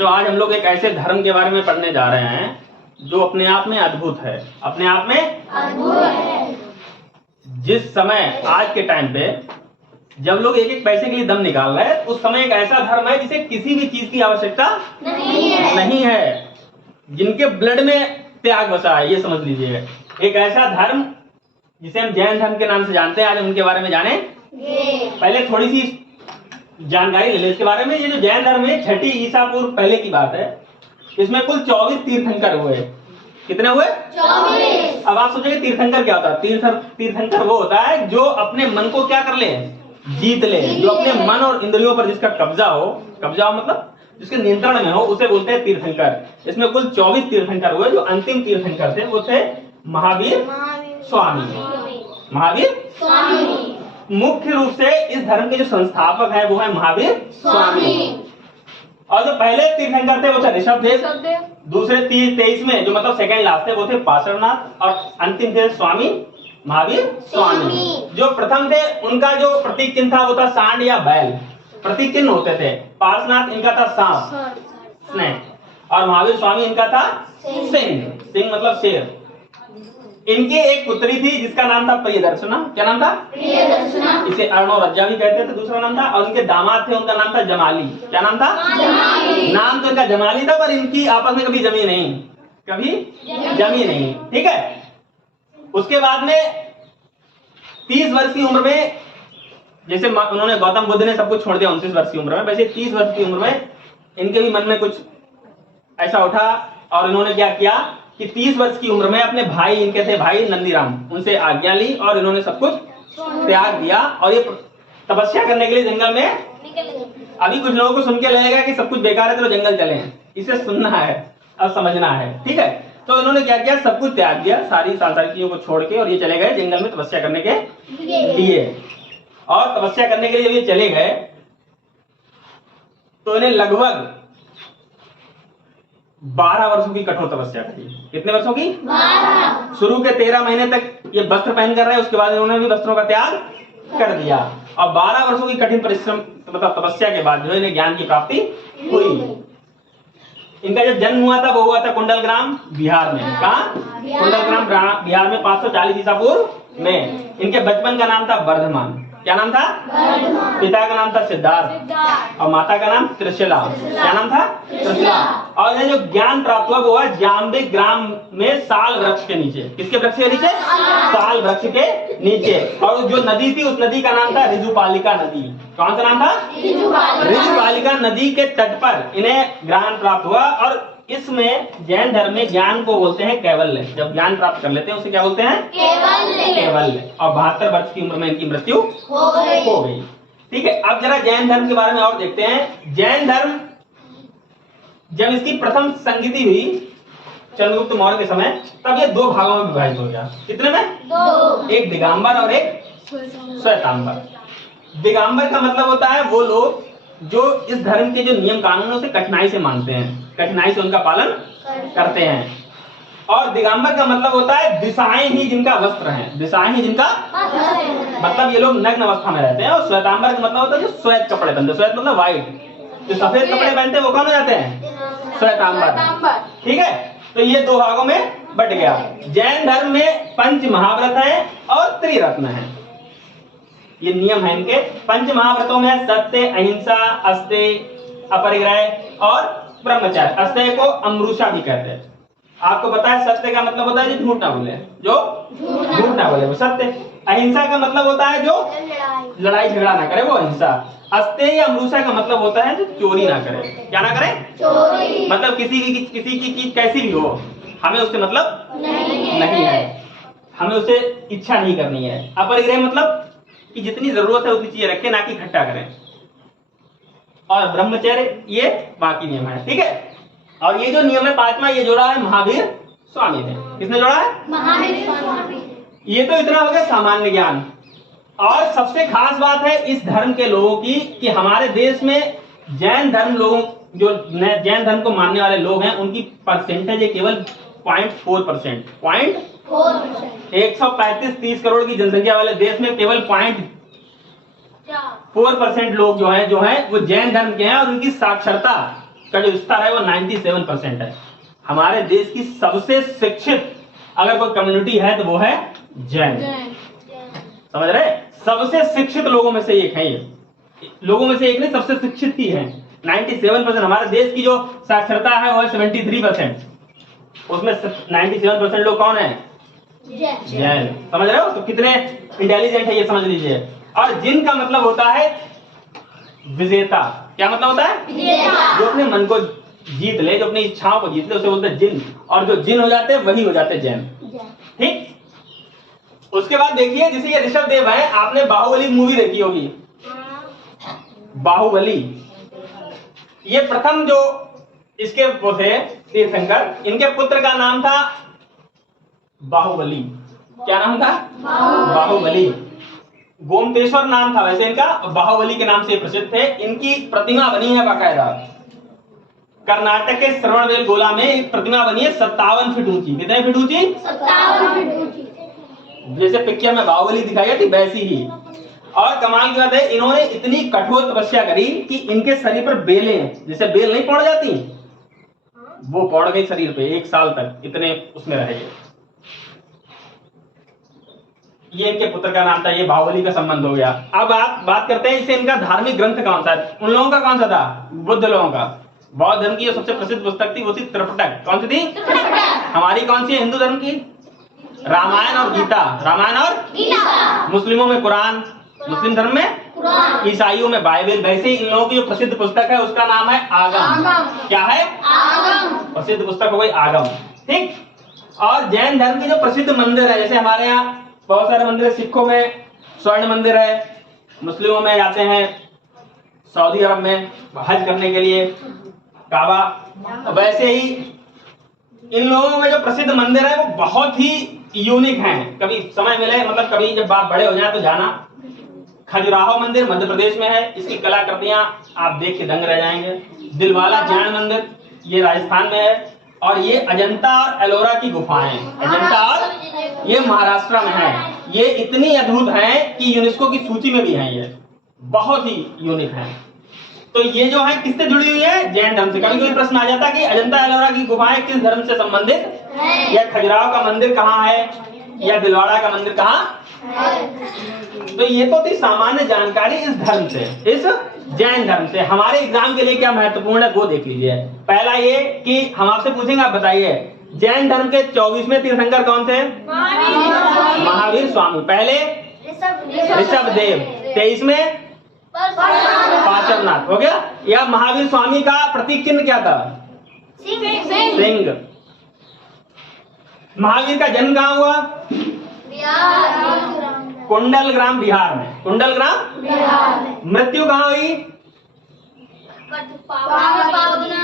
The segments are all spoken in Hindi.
तो आज हम लोग एक ऐसे धर्म के बारे में पढ़ने जा रहे हैं जो अपने आप में अद्भुत है, अपने आप में अद्भुत है। जिस समय आज के टाइम पे जब लोग एक एक पैसे के लिए दम निकाल रहे हैं, उस समय एक ऐसा धर्म है जिसे किसी भी चीज की आवश्यकता नहीं है, जिनके ब्लड में त्याग बसा है, ये समझ लीजिए। एक ऐसा धर्म जिसे हम जैन धर्म के नाम से जानते हैं, आज हम उनके बारे में जाने। पहले थोड़ी सी जानकारी ले लें इसके बारे में। ये जो जैन धर्म है, 6 ईसा पूर्व पहले की बात है। इसमें कुल 24 तीर्थंकर हुए। कितने हुए? 24। अब आप सोचेंगे तीर्थंकर क्या होता है? तीर्थंकर वो होता है जो अपने मन को क्या कर ले, जीत ले, जो अपने मन और इंद्रियों पर जिसका कब्जा हो मतलब जिसके नियंत्रण में हो, उसे बोलते हैं तीर्थंकर। इसमें कुल 24 तीर्थंकर हुए। जो अंतिम तीर्थंकर थे वो थे महावीर स्वामी। महावीर स्वामी मुख्य रूप से इस धर्म के जो संस्थापक है वो है महावीर स्वामी। और जो पहले तीर्थंकर थे वो थे ऋषभदेव। दूसरे 23 में जो मतलब सेकंड लास्ट थे वो थे पार्श्वनाथ। और अंतिम थे स्वामी महावीर स्वामी। जो प्रथम थे उनका जो प्रतीक चिन्ह था वो था सांड या बैल, प्रतीक चिन्ह होते थे। पार्श्वनाथ इनका था सांप, स्नेक। और महावीर स्वामी इनका था सिंह मतलब शेर। इनकी एक पुत्री थी जिसका नाम था प्रियदर्शना। क्या नाम था? प्रियदर्शना। इसे अर्णोरज्जा भी कहते थे, दूसरा नाम था। और इनके दामाद थे, उनका नाम था जमाली। क्या नाम था? जमाली। नाम तो इनका जमाली था, पर इनकी आपस में कभी जमी नहीं। ठीक है। उसके बाद में 30 वर्ष की उम्र में, जैसे उन्होंने गौतम बुद्ध ने सब कुछ छोड़ दिया 29 वर्ष की उम्र में, वैसे 30 वर्ष की उम्र में इनके भी मन में कुछ ऐसा उठा और इन्होंने क्या किया कि 30 वर्ष की उम्र में अपने भाई, इनके थे भाई नंदीराम, उनसे आज्ञा ली और इन्होंने सब कुछ त्याग दिया और ये तपस्या करने के लिए जंगल में अभी कुछ लोगों को सुन के लगेगा कि सब कुछ बेकार है, तो जंगल चले। इसे सुनना है और समझना है, ठीक है। तो इन्होंने क्या किया, सब कुछ त्याग दिया, सारी सांसारिक चीजों को छोड़ के, और ये चले गए जंगल में तपस्या करने के लिए। और तपस्या करने के लिए जब ये चले गए तो इन्हें लगभग 12 वर्षों की कठोर तपस्या करी। कितने वर्षों की? 12। शुरू के 13 महीने तक ये वस्त्र पहन कर रहे, उसके बाद इन्होंने भी वस्त्रों का त्याग कर दिया। और 12 वर्षों की कठिन परिश्रम मतलब तपस्या के बाद जो इन्हें ज्ञान की प्राप्ति हुई। इनका जब जन्म हुआ था वो हुआ था कुंडलग्राम बिहार में। कहाँ? कुंडलग्राम बिहार में 540 ईसा पूर्व में। इनके बचपन का नाम था वर्धमान। क्या नाम था? पिता का नाम था सिद्धार्थ और माता का नाम त्रिशला। क्या नाम था? त्रिशला। और इन्हें जो ज्ञान प्राप्त हुआ वो है जाम्बिक ग्राम में साल वृक्ष के नीचे। किसके वृक्ष के नीचे? साल वृक्ष के नीचे। और जो नदी थी उस नदी का नाम था ऋजुपालिका नदी। कौन सा नाम था? ऋजुपालिका नदी के तट पर इन्हें ज्ञान प्राप्त हुआ। और इसमें जैन धर्म में ज्ञान को बोलते हैं कैवल्य। जब ज्ञान प्राप्त कर लेते हैं उसे क्या बोलते हैं? कैवल्य। और 72 वर्ष की उम्र में इनकी मृत्यु हो गई। ठीक है। अब जरा जैन धर्म के बारे में और देखते हैं। जैन धर्म जब इसकी प्रथम संगीति हुई चंद्रगुप्त मौर्य के समय, तब ये 2 भागों में विभाजित हो गया। कितने में? 2। एक दिगंबर और एक श्वेतांबर। दिगंबर का मतलब होता है वो लोग जो इस धर्म के जो नियम कानूनों से कठिनाई से मानते हैं, कठिनाई से उनका पालन करते हैं। और दिगंबर का मतलब होता है दिशाएं ही जिनका वस्त्र है, दिशाएं ही जिनका मतलब ये लोग नग्न अवस्था में रहते हैं। और श्वेतांबर का मतलब होता है जो श्वेत कपड़े पहनते हैं। श्वेत मतलब व्हाइट, जो सफेद कपड़े पहनते हैं वो कौन हो जाते हैं? श्वेतांबर। ठीक है। तो ये 2 भागों में बट गया। जैन धर्म में 5 महाव्रत है और त्रिरत्न है। ये नियम है इनके। 5 महाव्रतों में सत्य, अहिंसा, अस्तेय, अपरिग्रह और ब्रह्मचर्य। अस्तेय को अमृषा भी कहते हैं। आपको पता है सत्य का मतलब होता है जो झूठ ना बोले, जो झूठ ना बोले वो सत्य। अहिंसा का मतलब होता है जो लड़ाई झगड़ा ना करे, वो अहिंसा। अस्तेय या अमृषा का मतलब होता है जो चोरी ना करे। क्या ना करे? चोरी। मतलब किसी की चीज कैसी भी हो, हमें उससे मतलब नहीं है, हमें उससे इच्छा नहीं करनी है। अपरिग्रह मतलब कि जितनी जरूरत है उतनी चीजें रखे, ना कि इकट्ठा करें। और ब्रह्मचर्य ये बाकी नियम है। ठीक है। और ये जो नियम है 5वां, ये जोड़ा है महावीर स्वामी ने। किसने जोड़ा है? महावीर स्वामी। ये तो इतना हो गया सामान्य ज्ञान। और सबसे खास बात है इस धर्म के लोगों की कि हमारे देश में जैन धर्म लोगों, जो जैन धर्म को मानने वाले लोग हैं, उनकी परसेंटेज है केवल 0.4%। 135-30 करोड़ की जनसंख्या वाले देश में केवल 0.4% लोग जो है वो जैन धर्म के हैं। और उनकी साक्षरता का जो स्तर है वो 97% है। हमारे देश की सबसे शिक्षित अगर कोई कम्युनिटी है तो वो है जैन। समझ रहे? सबसे शिक्षित लोगों में से एक है ये, लोगों में से एक नहीं, सबसे शिक्षित ही है। 97% हमारे देश की जो साक्षरता है वो है 73%, उसमें 97% लोग कौन है? जैन। समझ रहे हो? तो कितने इंटेलिजेंट है ये समझ लीजिए। और जिन का मतलब होता है विजेता। क्या मतलब होता है? विजेता। जो अपने मन को जीत ले, जो अपनी इच्छाओं को जीत ले, उसे बोलते हैं जिन। और जो जिन हो जाते हैं वही हो जाते हैं जैन। ठीक। उसके बाद देखिए, जैसे ये ऋषभ देव है, आपने बाहुबली मूवी देखी होगी। बाहुबली, ये प्रथम जो इसके वो थे तीर्थंकर, इनके पुत्र का नाम था बाहुबली। क्या नाम था? बाहुबली। गोमतेश्वर नाम था वैसे इनका, बाहुबली के नाम से प्रसिद्ध थे। इनकी प्रतिमा बनी है बाकायदा। कर्नाटक के श्रवणबेलगोला में एक प्रतिमा बनी है 57 फीट ऊंची। कितने फीट ऊंची? 57 फीट ऊंची। जैसे पिक्चर में बाहुबली दिखाई जाती वैसी ही। और कमाल की बात है, इन्होंने इतनी कठोर तपस्या करी कि इनके शरीर पर बेलें, जैसे बेल नहीं पड़ जाती, वो पड़ गई शरीर पे। 1 साल तक इतने उसमें रहे। ये इनके पुत्र का नाम था। ये बाहुबली का संबंध हो गया। अब आप बात करते हैं इसे, इनका धार्मिक ग्रंथ कौन सा है? उन लोगों का कौन सा था? बुद्ध लोगों का। बौद्ध धर्म की जो सबसे प्रसिद्ध पुस्तक थी वो थी त्रिपिटक। कौन सी थी? हमारी कौन सी है हिंदू धर्म की? रामायण और गीता। रामायण और गीता। मुस्लिमों में कुरान, मुस्लिम धर्म में कुरान, ईसाइयों में बाइबल। वैसे ही इन लोगों की जो प्रसिद्ध पुस्तक है उसका नाम है आगम। क्या है? आगम। प्रसिद्ध पुस्तक हो गई आगम। ठीक। और जैन धर्म की जो प्रसिद्ध मंदिर है, जैसे हमारे यहाँ बहुत सारे मंदिर है। सिखों में स्वर्ण मंदिर है, मुस्लिमों में जाते हैं सऊदी अरब में हज करने के लिए, काबा। वैसे ही इन लोगों में जो प्रसिद्ध मंदिर है वो बहुत ही यूनिक हैं। कभी समय मिले, मतलब कभी जब आप बड़े हो जाए तो जाना। खजुराहो मंदिर मध्य प्रदेश में है, इसकी कलाकृतियां आप देख के दंग रह जाएंगे। दिलवाला जैन मंदिर ये राजस्थान में है। और ये अजंता और एलोरा की गुफाएं, अजंता और ये महाराष्ट्र में है। ये इतनी अद्भुत हैं कि यूनेस्को की सूची में भी हैं। ये बहुत ही यूनिक है। तो ये जो है किससे जुड़ी हुई है? जैन धर्म से। कभी कोई प्रश्न आ जाता कि अजंता एलोरा की गुफाएं किस धर्म से संबंधित है, या खजुराहो का मंदिर कहाँ है, या दिलवाड़ा का मंदिर कहाँ? तो ये तो थी सामान्य जानकारी इस धर्म से, इस जैन धर्म से। हमारे एग्जाम के लिए क्या महत्वपूर्ण है वो देख लीजिए। पहला ये कि हम आपसे पूछेंगे, आप बताइए जैन धर्म के 24वें तीर्थंकर कौन थे? महावीर स्वामी। पहले ऋषभ देव। 23वें पार्श्वनाथ। हो गया। या महावीर स्वामी का प्रतीक चिन्ह क्या था? सिंह। महावीर का जन्म कहाँ हुआ? कुंडलग्राम बिहार में। कुंडलग्राम बिहार में। मृत्यु कहाँ हुई?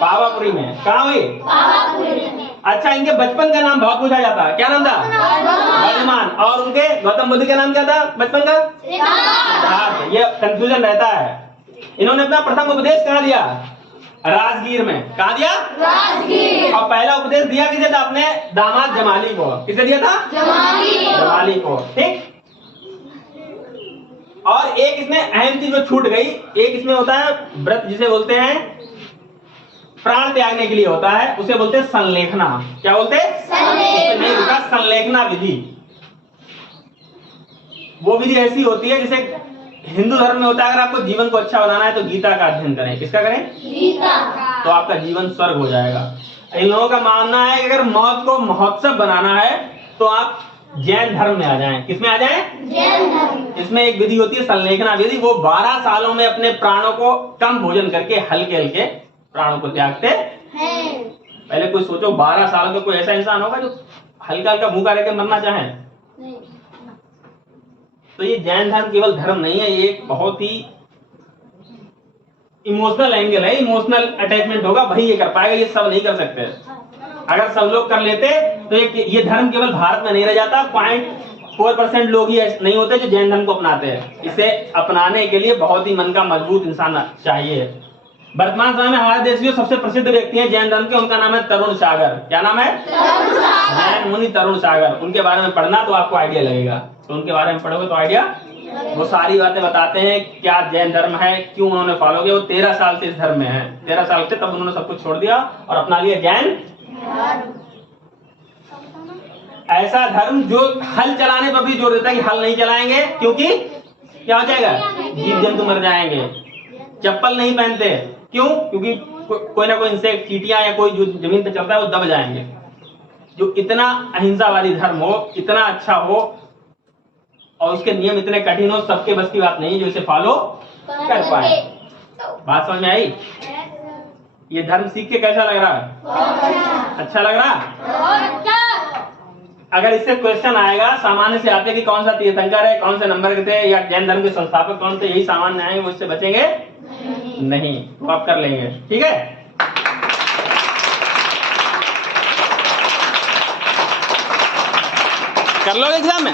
पावापुरी में। कहाँ हुई? पावापुरी में। अच्छा, इनके बचपन का नाम बहुत पूछा जाता है। क्या नाम था? वर्धमान। और उनके गौतम बुद्ध का नाम क्या था बचपन का? सिद्धार्थ। ये कंफ्यूजन रहता है। इन्होंने अपना प्रथम उपदेश कहाँ दिया? राजगीर में। कहाँ दिया? राजगीर। और पहला उपदेश दिया किसे था? अपने दामाद जमाली को। किसे दिया था? जमाली को। ठीक। और एक इसमें अहम चीज जो छूट गई, एक इसमें होता है व्रत, जिसे बोलते हैं प्राण त्यागने के लिए होता है, उसे बोलते हैं संलेखना। क्या बोलते हैं? नहीं रुका, संलेखना विधि। वो विधि ऐसी होती है जैसे हिंदू धर्म में होता है, अगर आपको जीवन को अच्छा बनाना है तो गीता का अध्ययन करें। किसका करें? गीता का। तो आपका जीवन स्वर्ग हो जाएगा। इन लोगों का मानना है कि अगर मौत को महोत्सव बनाना है तो आप जैन धर्म में आ जाएं। किसमें आ जाएं? जैन धर्म। इसमें एक विधि होती है संलेखना विधि। वो 12 सालों में अपने प्राणों को कम भोजन करके हल्के हल्के प्राणों को त्यागते हैं। पहले कोई सोचो, 12 सालों का कोई ऐसा इंसान होगा जो हल्का हल्का भूखा रह के मरना चाहे? नहीं। तो ये जैन धर्म केवल धर्म नहीं है, ये एक बहुत ही इमोशनल एंगल है। इमोशनल अटैचमेंट होगा वही ये कर पाएगा, ये सब नहीं कर सकते। अगर सब लोग कर लेते तो ये धर्म केवल भारत में नहीं रह जाता। 0.4% लोग ही नहीं होते जो जैन धर्म को अपनाते हैं। इसे अपनाने के लिए बहुत ही मन का मजबूत इंसान चाहिए। वर्तमान समय में हमारे देश में सबसे प्रसिद्ध व्यक्ति हैं जैन धर्म के, उनका नाम है तरुण सागर। क्या नाम है? जैन मुनि तरुण सागर। उनके बारे में पढ़ना तो आपको आइडिया लगेगा। तो उनके बारे में पढ़ोगे तो आइडिया वो सारी बातें बताते हैं क्या जैन धर्म है, क्यों उन्होंने फॉलो किया। वो 13 साल से इस धर्म में है, 13 साल से, तब उन्होंने सब कुछ छोड़ दिया और अपना लिया जैन। ऐसा धर्म जो हल चलाने पर भी जोर देता है कि हल नहीं चलाएंगे क्योंकि क्या हो जाएगा, जीव जंतु मर जाएंगे। चप्पल नहीं पहनते, क्यों? क्योंकि कोई ना कोई इंसेक्ट, चींटियां या कोई जो जमीन पे चलता है वो दब जाएंगे। जो इतना अहिंसावादी धर्म हो, इतना अच्छा हो और उसके नियम इतने कठिन हो, सबके बस की बात नहीं है जो इसे फॉलो कर पाए। बात समझ में आई? ये धर्म सीख के कैसा लग रहा है? अच्छा लग रहा? अगर इससे क्वेश्चन आएगा सामान्य से आते कि कौन सा तीर्थंकर है, कौन से नंबर के थे, या जैन धर्म के संस्थापक कौन थे, यही सामान्य आएंगे, वो इससे बचेंगे नहीं। तो आप कर लेंगे, ठीक है? कर लोगे एग्जाम में?